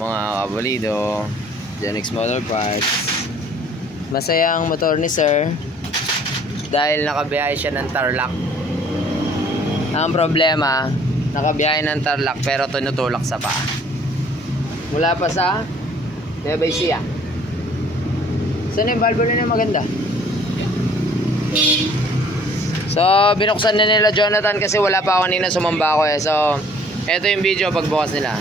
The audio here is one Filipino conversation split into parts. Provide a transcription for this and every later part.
mga kabalido, Genix Motor Parts. Masaya ang motor ni sir dahil nakabiyahe siya ng Tarlac. Ang problema, nakabiyahe ng Tarlac pero tinutulak sa paa. Mula pa sa Nueva Ecija. Saan yung valve na maganda? So, binuksan na nila Jonathan kasi wala pa ako kanina, sumamba ako eh. So, eto yung video pagbukas nila.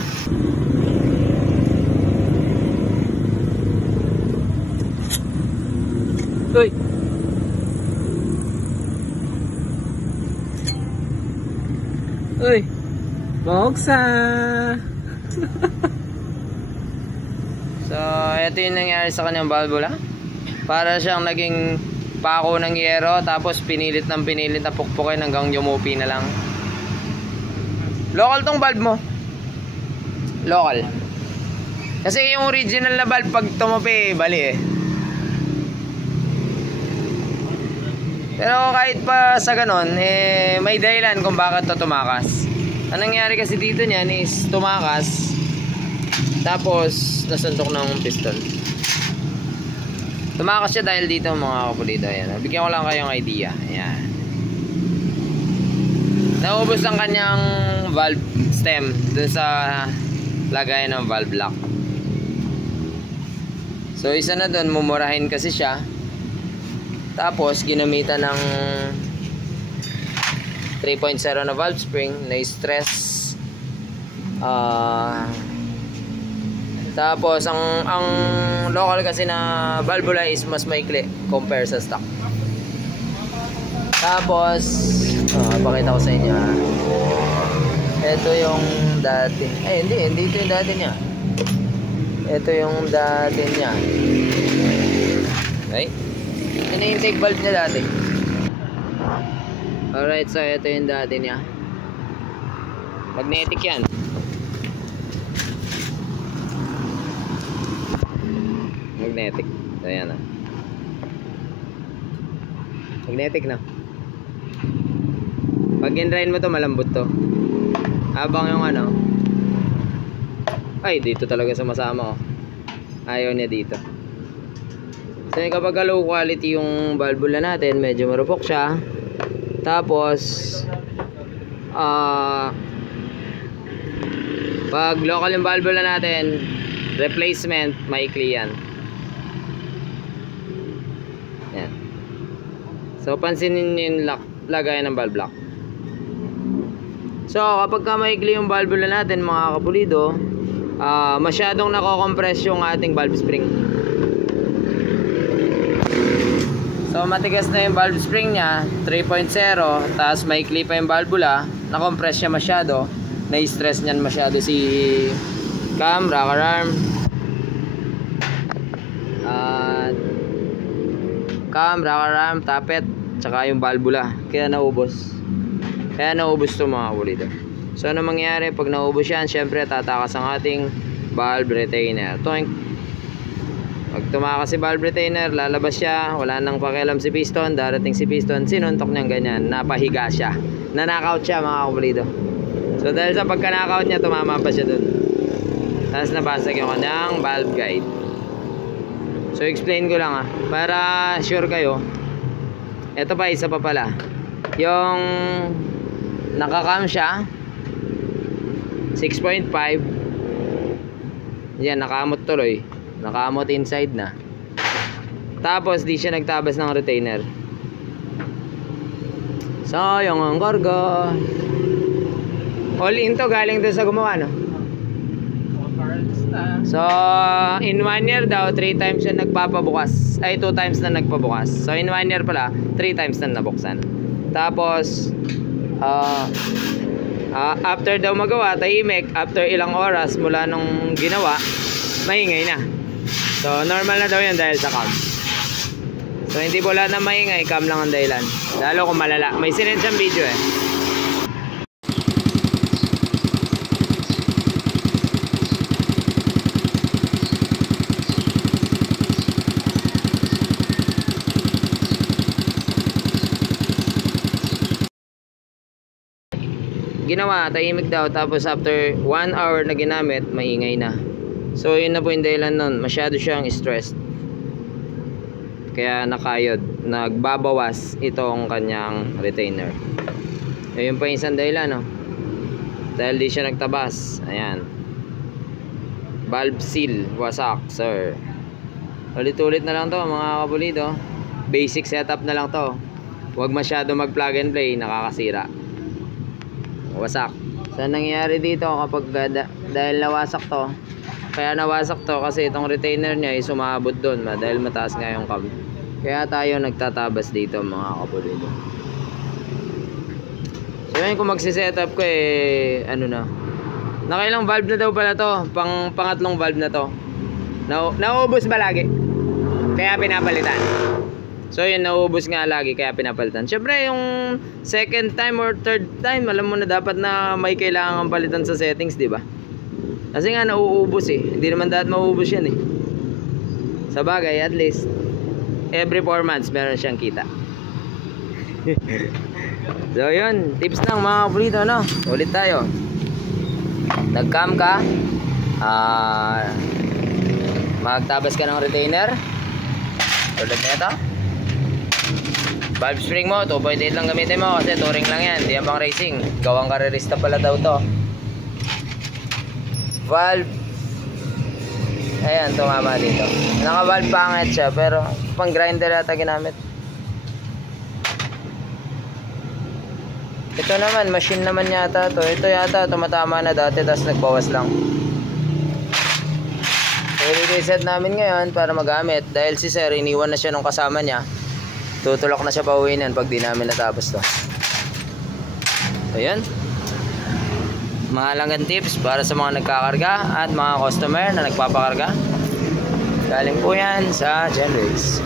Uy! Uy! Boksa! So, eto yung nangyari sa kanyang valvula. Para siyang naging pako ng yero, tapos pinilit na pukpukin hanggang yumupi na lang. Local tong valve mo. Local. Kasi yung original na valve pag tumupi, bali eh. Pero kahit pa sa ganon, eh, may dahilan kung bakit to tumakas. Ang nangyari kasi dito niyan is tumakas, tapos nasuntok ng piston. Tumakas siya dahil dito mga kapulido. Ayan. Bigyan ko lang kayong idea. Ayan. Naubos ang kanyang valve stem dun sa lagayan ng valve lock. So isa na dun, mumurahin kasi siya. Tapos ginamitan ng 3.0 na valve spring na stress. Tapos ang local kasi na valvula is mas maikli compare sa stock. Tapos pakita ko sa inyo. Ito yung dati. Hindi ito yung dati niya. Ito yung dati niya. Okay? Ito na yung intake valve niya dati. Alright, so ito yung dati niya. Magnetic yan. Magnetic. Ayan na. Magnetic na. Pag in-drain mo to, malambot to. Habang yung ano, ay dito talaga sumasama oh. Ayaw niya dito. So kapag low quality yung valvula natin, medyo marupok siya. Tapos pag local yung valvula natin, replacement, maikli yan. Yan. So pansinin yung lagayan ng valve lock. So kapag maikli yung valvula natin mga kapulido, masyadong nako-compress yung ating valve spring. So matigas na yung valve spring niya, 3.0, tapos maikli pa yung valvula, na-compress siya masyado, na-stress niyan masyado si cam, rocker arm, tappet, tsaka yung valvula. Kaya naubos to mga kapulido. So ano mangyayari pag naubos yan? Syempre tatakas ang ating valve retainer. Pag tumakas si valve retainer, lalabas siya, wala nang pakialam si piston, darating si piston, sinuntok niyang ganyan, napahiga siya, nanakaut siya mga kapulido. So dahil sa pagka-knockout niya, tumama pa siya dun, tapos nabasag yung kanyang valve guide. So explain ko lang para sure kayo. Ito pa, isa pa pala, yung nakakam siya 6.5, yan, nakamot tuloy, nakamot inside na, tapos di siya nagtabas ng retainer. Sayang ang karga. All in to, galing doon sa gumawa, no? So in 1 year daw 3 times siya nagpapabukas, ay 2 times na nagpabukas. So in 1 year pala 3 times na nabuksan. Tapos after daw magawa, tahimik. After ilang oras mula nung ginawa, maingay na. So normal na daw yan dahil sa cam. So hindi po lahat na maingay, cam lang ang dahilan. Lalo kung malala. May sinend siyang video eh. Ginawa, tahimik daw, tapos after 1 hour na ginamit, maingay na. So yun na po yung dahilan nun, masyado siyang stressed, kaya nakayod, nagbabawas itong kanyang retainer. Ayun pa yung isang dahilan, no? Dahil di siya nagtabas. Ayan, valve seal wasak, sir. Ulit-ulit na lang to mga kapulido. Basic setup na lang to. Huwag masyado mag plug and play, nakakasira. Wasak. So nangyayari dito kapag dahil nawasak to, kaya nawasak to kasi itong retainer niya ay sumabot doon dahil mataas nga yung cam. Kaya tayo nagtatabas dito mga kapulido. So yun, kung magsisetup ko ano na, nakailang valve na daw pala to, pangatlong valve na to. Nauubos ba lagi? Kaya pinapalitan. So yun, nauubos nga lagi kaya pinapalitan. Syempre yung second time or third time, alam mo na dapat na may kailangan palitan sa settings, di ba? Kasi nga nauubos Hindi naman dapat mauubos yan Sa bagay, at least every 4 months meron siyang kita. So yun, tips lang mga kapulido, no? Ulit tayo. Nag-cam ka, magtabas ka ng retainer tulad nito. Valve spring mo 2.8 lang gamitin mo kasi touring lang yan, hindi yan pang racing. Gawang karerista pala daw to. Valve, ayan, tumama dito. Naka valve pangit siya pero pang grinder yata ginamit. Ito naman, machine naman yata to. Ito yata tumatama na dati tapos nagbawas lang. I-reset namin ngayon para magamit. Dahil si sir, iniwan na siya nung kasama niya. Tutulak na siya pauwinan pag di namin natapos to. Ayan. Mga langgan tips para sa mga nagkakarga at mga customer na nagpapakarga. Galing po yan sa Genrace.